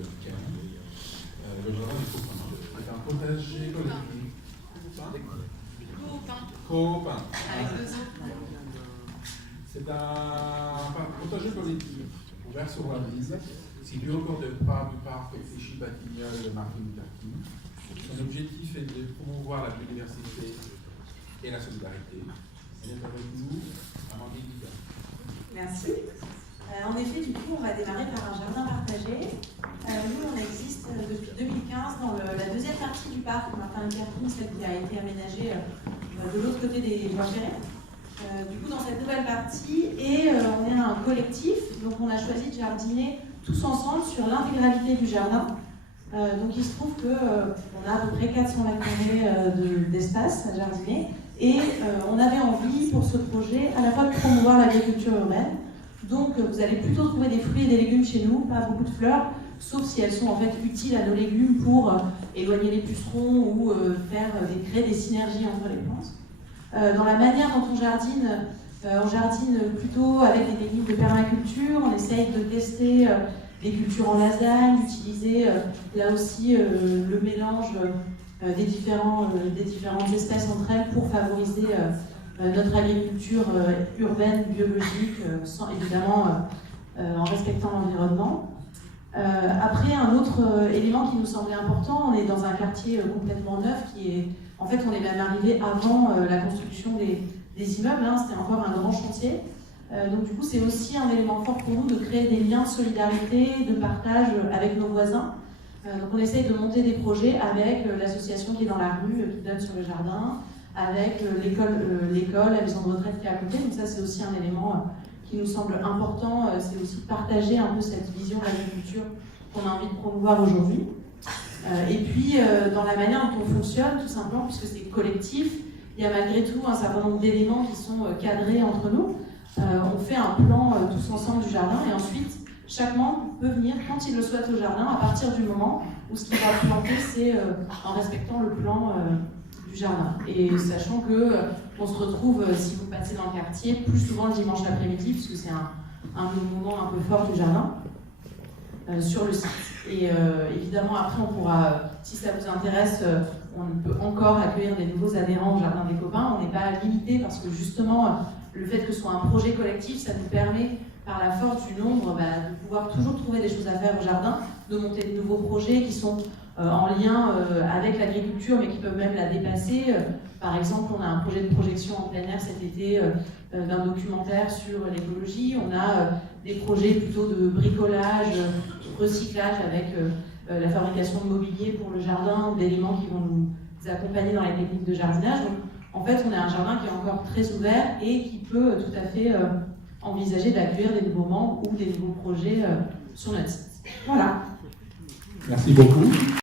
le jardin des copains. C'est un potager collectif. Copain. C'est un potager collectif ouvert sur la lise, situé au bord du parc Clichy Batignolles Martin Luther King. Son objectif est de promouvoir la biodiversité et la solidarité. Elle est avec nous, Amandine Guida. Merci. En effet, du coup, on va démarrer par un jardin partagé. Nous, on existe depuis 2015 dans la deuxième partie du parc Martin Luther King, celle qui a été aménagée de l'autre côté des voies ferrées. Du coup, dans cette nouvelle partie, on est un collectif, donc on a choisi de jardiner tous ensemble sur l'intégralité du jardin. Donc il se trouve qu'on a à peu près 400 mètres carrés d'espace à jardiner, et on avait envie pour ce projet à la fois de promouvoir l'agriculture urbaine. Donc vous allez plutôt trouver des fruits et des légumes chez nous, pas beaucoup de fleurs, sauf si elles sont en fait utiles à nos légumes pour éloigner les pucerons ou créer des synergies entre les plantes. Dans la manière dont on jardine plutôt avec des techniques de permaculture. On essaye de tester des cultures en lasagne, d'utiliser là aussi le mélange des différentes espèces entre elles pour favoriser notre agriculture urbaine, biologique, évidemment en respectant l'environnement. Après, un autre élément qui nous semblait important, on est dans un quartier complètement neuf en fait, on est même arrivé avant la construction des immeubles, hein, c'était encore un grand chantier. Donc du coup, c'est aussi un élément fort pour nous de créer des liens de solidarité, de partage avec nos voisins. Donc on essaye de monter des projets avec l'association qui est dans la rue, qui donne sur le jardin, avec l'école, la maison de retraite qui est à côté. Donc ça, c'est aussi un élément qui nous semble important, c'est aussi de partager un peu cette vision de l'agriculture qu'on a envie de promouvoir aujourd'hui. Et puis, dans la manière dont on fonctionne, tout simplement, puisque c'est collectif, il y a malgré tout un certain nombre d'éléments qui sont cadrés entre nous. On fait un plan tous ensemble du jardin, et ensuite, chaque membre peut venir quand il le souhaite au jardin, à partir du moment où ce qu'il va planter, c'est en respectant le plan du jardin. Et sachant qu'on se retrouve, si vous passez dans le quartier, plus souvent le dimanche après-midi, puisque c'est un moment un peu fort du jardin, sur le site. Et évidemment, après, on pourra, si ça vous intéresse, on peut encore accueillir des nouveaux adhérents au Jardin des Copains. On n'est pas limité parce que justement, le fait que ce soit un projet collectif, ça nous permet, par la force du nombre, de pouvoir toujours trouver des choses à faire au jardin, de monter de nouveaux projets qui sont en lien avec l'agriculture, mais qui peuvent même la dépasser. Par exemple, on a un projet de projection en plein air cet été d'un documentaire sur l'écologie. On a des projets plutôt de bricolage, recyclage avec la fabrication de mobilier pour le jardin, d'éléments qui vont nous accompagner dans les techniques de jardinage. Donc, en fait, on a un jardin qui est encore très ouvert et qui peut tout à fait envisager d'accueillir des nouveaux membres ou des nouveaux projets sur notre site. Voilà. Merci beaucoup.